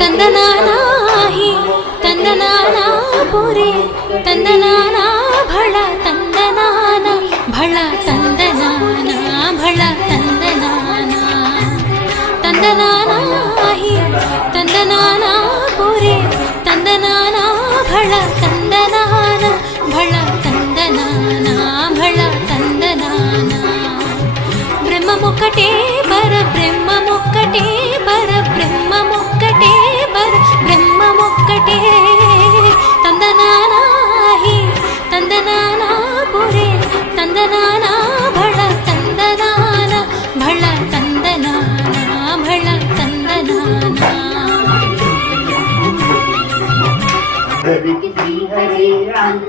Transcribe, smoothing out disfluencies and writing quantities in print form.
ತಂದನಾನಾ ಹಿ ತಂದನಾನಾ ಪುರೇ ತಂದನಾನಾ ಭಳ ತಂದನಾನ ಭಳ ತಂದನಾನಾ ಭಳ ತಂದನಾನಾ ತಂದನಾನಾ ಹಿ ತಂದನಾನಾ ಪುರೇ ತಂದನಾನಾ ಭಳ ತಂದನಾನ ಭಳ ತಂದನಾನಾ ಭಳ ತಂದನಾನಾ ಬ್ರಹ್ಮಮೊಕ್ಕಟೇ ಪರಬ್ರಹ್ಮಮೊಕ್ಕಟೇ ಪರಬ್ರಹ್ಮಮೊಕ್ಕಟೇ ಪರಬ್ರಹ್ಮಮೊಕ್ಕಟೇ ತಂದನಾನಾ ಹಿ ತಂದನಾನಾ ಪುರೇ ತಂದನಾನಾ ಭಳ ತಂದನಾನ ಭಳ ತಂದನಾನಾ ಭಳ ತಂದನಾನಾ ಹರಿ ಶ್ರೀ ಹರೇ ರಾಮ